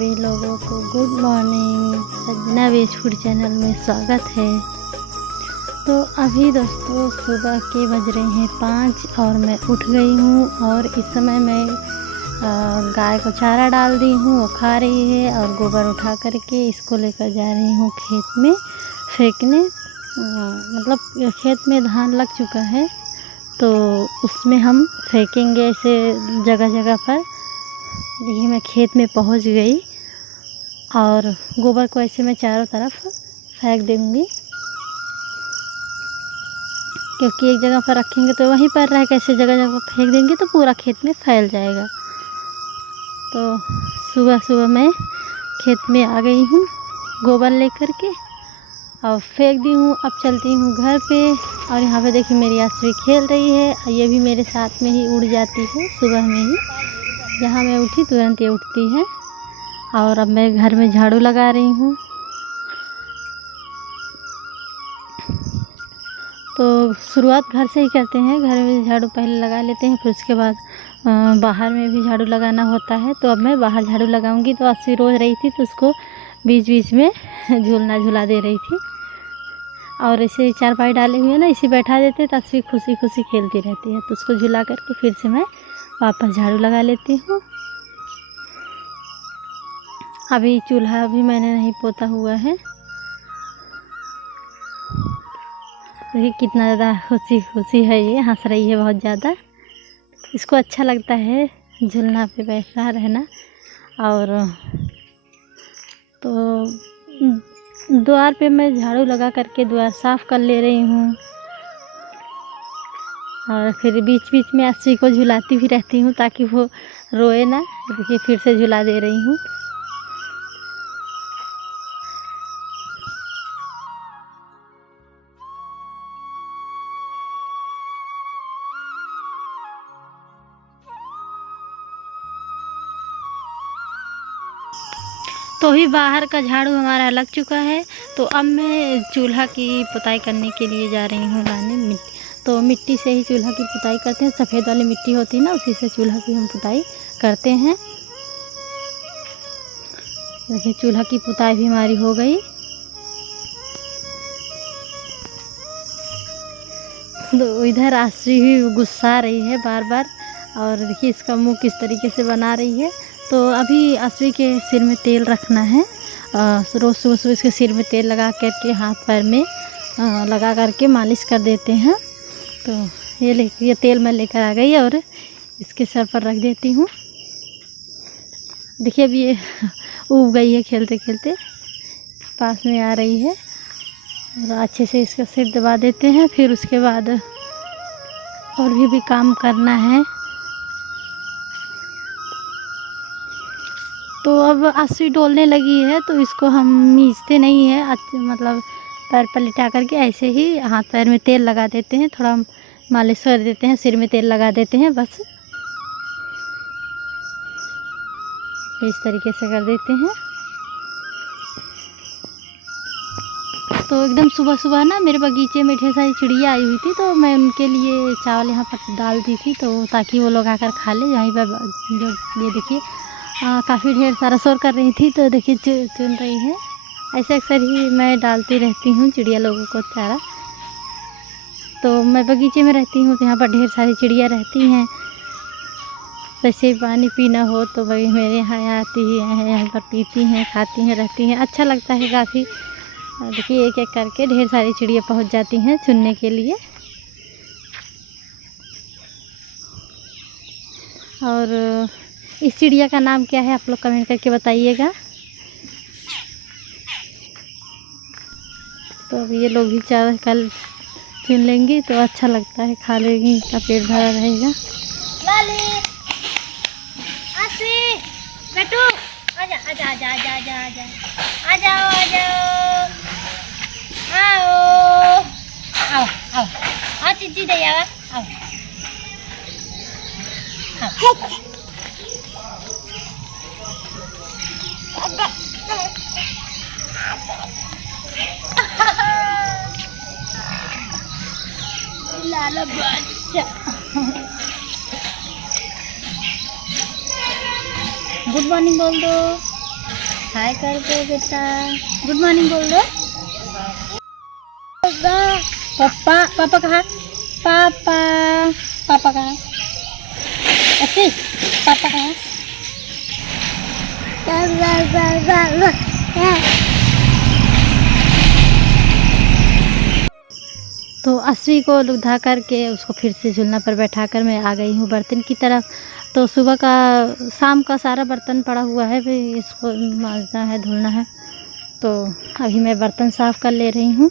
सभी लोगों को गुड मॉर्निंग। सजना वेज फूड चैनल में स्वागत है। तो अभी दोस्तों सुबह के बज रहे हैं 5 और मैं उठ गई हूँ और इस समय मैं गाय को चारा डाल दी हूँ, वो खा रही है और गोबर उठा करके इसको लेकर जा रही हूँ खेत में फेंकने। मतलब खेत में धान लग चुका है तो उसमें हम फेंकेंगे ऐसे जगह जगह पर। देखिए मैं खेत में पहुंच गई और गोबर को ऐसे मैं चारों तरफ फेंक दूँगी, क्योंकि एक जगह पर रखेंगे तो वहीं पर रह कैसे जगह जगह फेंक देंगे तो पूरा खेत में फैल जाएगा। तो सुबह सुबह मैं खेत में आ गई हूँ गोबर लेकर के और फेंक दी हूँ। अब चलती हूँ घर पे और यहाँ पे देखिए मेरी आश्वी खेल रही है और ये भी मेरे साथ में ही उड़ जाती है सुबह में ही। जहाँ मैं उठी तुरंत ये उठती है। और अब मैं घर में झाड़ू लगा रही हूँ। तो शुरुआत घर से ही करते हैं, घर में झाड़ू पहले लगा लेते हैं, फिर उसके बाद बाहर में भी झाड़ू लगाना होता है। तो अब मैं बाहर झाड़ू लगाऊंगी। तो आश्वी रोज रही थी तो उसको बीच बीच में झूलना झुला दे रही थी और ऐसे चारपाई डाले हुए ना इसे बैठा देते तो आश्वी खुशी खुशी खेलती रहती है। तो उसको झुला करके फिर से मैं वापस झाड़ू लगा लेती हूँ। अभी चूल्हा भी मैंने नहीं पोता हुआ है। देखिए कितना ज़्यादा खुशी खुशी है, ये हंस रही है बहुत ज़्यादा। इसको अच्छा लगता है झूलना पे बैठा रहना। और तो द्वार पे मैं झाड़ू लगा करके द्वार साफ़ कर ले रही हूँ और फिर बीच बीच में आश्वी को झुलाती भी रहती हूँ ताकि वो रोए ना। देखिए फिर से झुला दे रही हूँ। तो ही बाहर का झाड़ू हमारा लग चुका है। तो अब मैं चूल्हा की पुताई करने के लिए जा रही हूँ लाने मिट्टी। तो मिट्टी से ही चूल्हा की पुताई करते हैं, सफ़ेद वाली मिट्टी होती है ना उसी से चूल्हा की हम पुताई करते हैं। देखिए चूल्हा की पुताई भी हमारी हो गई। तो इधर आश्वी भी गुस्सा रही है बार बार और देखिए इसका मुंह किस तरीके से बना रही है। तो अभी आश्वी के सिर में तेल रखना है। रोज़ सुबह सुबह इसके सिर में तेल लगा करके हाथ पैर में लगा करके मालिश कर देते हैं। तो ये तेल मैं लेकर आ गई और इसके सर पर रख देती हूँ। देखिए अभी ये उब गई है, खेलते खेलते पास में आ रही है और अच्छे से इसका सिर दबा देते हैं। फिर उसके बाद और भी काम करना है। तो अब आश्वी डोलने लगी है तो इसको हम मीचते नहीं है, मतलब पैर पर लिटा करके ऐसे ही हाथ पैर में तेल लगा देते हैं, थोड़ा मालिश कर देते हैं, सिर में तेल लगा देते हैं, बस इस तरीके से कर देते हैं। तो एकदम सुबह सुबह ना मेरे बगीचे में ढेर सारी चिड़िया आई हुई थी तो मैं उनके लिए चावल यहाँ पर डाल दी थी तो ताकि वो लोग आकर खा ले। यहीं पर जो ये देखिए काफ़ी ढेर सारा शोर कर रही थी तो देखिए चुन रही है। ऐसे अक्सर ही मैं डालती रहती हूँ चिड़िया लोगों को चारा। तो मैं बगीचे में रहती हूँ तो यहाँ पर ढेर सारी चिड़िया रहती हैं। वैसे पानी पीना हो तो वही मेरे यहाँ आती ही हैं, यहाँ पर पीती हैं, खाती हैं, रहती हैं। अच्छा लगता है काफ़ी। देखिए एक एक करके ढेर सारी चिड़िया पहुँच जाती हैं चुनने के लिए। और इस चिड़िया का नाम क्या है आप लोग कमेंट करके बताइएगा। तो अब ये लोग भी चावल कल चुन लेंगी तो अच्छा लगता है, खा लेंगी, इनका पेट भरा रहेगा। बेटू आजा आजा आजा आजा आजा आजा आ जाओ आ जाओ आओ आओ आओ आ चीजी दे यार आओ लाला बच्चा गुड मॉर्निंग बोल दो। हाय कर दो बेटा, गुड मॉर्निंग बोल दो। पापा पापा कहाँ? पापा पापा कहाँ? अच्छी पापा कहाँ? तो अस्वी को लुधा करके उसको फिर से झूलना पर बैठाकर मैं आ गई हूँ बर्तन की तरफ। तो सुबह का शाम का सारा बर्तन पड़ा हुआ है, फिर इसको मांजना है, धुलना है। तो अभी मैं बर्तन साफ़ कर ले रही हूँ।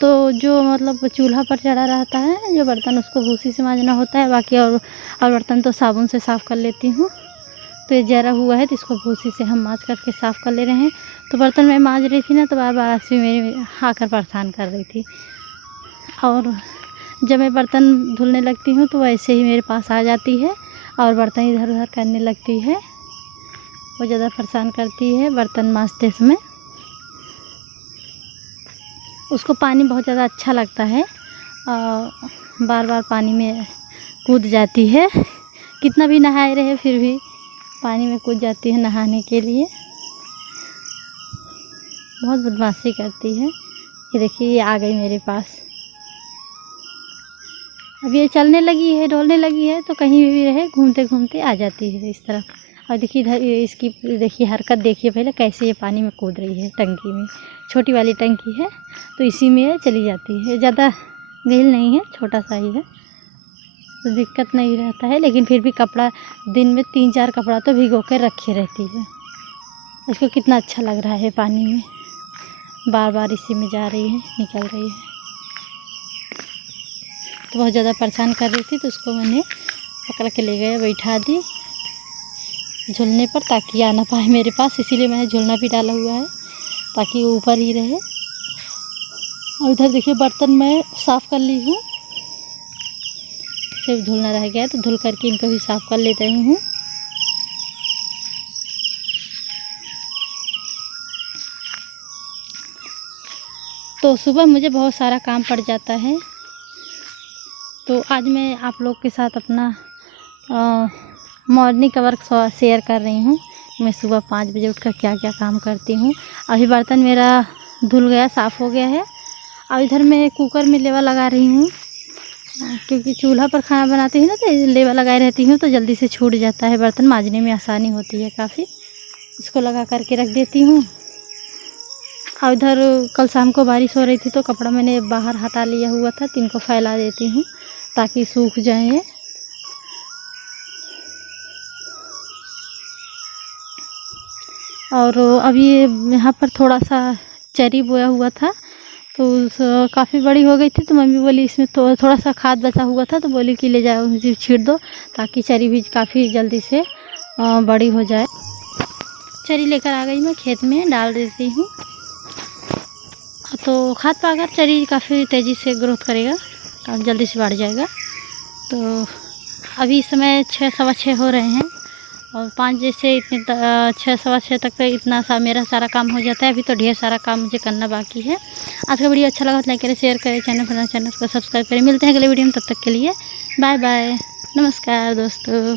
तो जो मतलब चूल्हा पर चढ़ा रहता है जो बर्तन, उसको भूसी से मांजना होता है, बाकी और बर्तन तो साबुन से साफ़ कर लेती हूँ। तो ये जरा हुआ है तो इसको भूसी से हम मांज करके साफ़ कर ले रहे हैं। तो बर्तन मैं मांज रही थी ना, तो बार बार अस्वी मेरी आकर परेशान कर रही थी। और जब मैं बर्तन धुलने लगती हूँ तो वैसे ही मेरे पास आ जाती है और बर्तन इधर उधर करने लगती है। वो ज़्यादा परेशान करती है बर्तन मांजते समय। उसको पानी बहुत ज़्यादा अच्छा लगता है और बार बार पानी में कूद जाती है। कितना भी नहाए रहे फिर भी पानी में कूद जाती है नहाने के लिए। बहुत बदमाशी करती है। ये देखिए, ये आ गई मेरे पास। अब ये चलने लगी है, डोलने लगी है, तो कहीं भी रहे घूमते घूमते आ जाती है इस तरफ। और देखिए इधर इसकी देखिए हरकत देखिए पहले, कैसे ये पानी में कूद रही है। टंकी में, छोटी वाली टंकी है तो इसी में चली जाती है। ज़्यादा गहरी नहीं है, छोटा सा ही है तो दिक्कत नहीं रहता है। लेकिन फिर भी कपड़ा दिन में 3-4 कपड़ा तो भिगो कर रखे रहती है। इसको कितना अच्छा लग रहा है पानी में, बार बार इसी में जा रही है, निकल रही है। तो बहुत ज़्यादा परेशान कर रही थी, तो उसको मैंने पकड़ के ले गए, बैठा दी झूलने पर ताकि आ ना पाए मेरे पास। इसीलिए मैंने झूलना भी डाला हुआ है ताकि वो ऊपर ही रहे। और इधर देखिए बर्तन मैं साफ़ कर ली हूँ, सिर्फ धुलना रह गया तो धुल करके इनको भी साफ़ कर ले रही हूँ। तो सुबह मुझे बहुत सारा काम पड़ जाता है। तो आज मैं आप लोग के साथ अपना मॉर्निंग का वर्क शेयर कर रही हूँ। मैं सुबह 5 बजे उठकर क्या क्या काम करती हूँ। अभी बर्तन मेरा धुल गया, साफ़ हो गया है। और इधर मैं कुकर में लेवा लगा रही हूँ, क्योंकि चूल्हा पर खाना बनाती हूँ ना, तो लेवा लगाई रहती हूँ तो जल्दी से छूट जाता है, बर्तन मांजने में आसानी होती है काफ़ी। इसको लगा करके रख देती हूँ। और इधर कल शाम को बारिश हो रही थी तो कपड़ा मैंने बाहर हटा लिया हुआ था, तो इनको फैला देती हूँ ताकि सूख जाए। और अभी यहाँ पर थोड़ा सा चरी बोया हुआ था, तो काफ़ी बड़ी हो गई थी, तो मम्मी बोली इसमें तो थोड़ा सा खाद बचा हुआ था, तो बोली कि ले जाओ मुझे छीट दो ताकि चरी भी काफ़ी जल्दी से बड़ी हो जाए। चरी लेकर आ गई, मैं खेत में डाल देती हूँ। तो खाद पाकर चरी काफ़ी तेज़ी से ग्रोथ करेगा, काफ़ी जल्दी से बढ़ जाएगा। तो अभी इस समय 6 सवा 6 हो रहे हैं और 5 जैसे इतने 6 सवा 6 तक तो इतना सा मेरा सारा काम हो जाता है। अभी तो ढेर सारा काम मुझे करना बाकी है। आज का वीडियो अच्छा लगा तो लाइक करें, शेयर करें, चैनल को सब्सक्राइब करें। मिलते हैं अगले वीडियो में, तब तक के लिए बाय बाय, नमस्कार दोस्तों।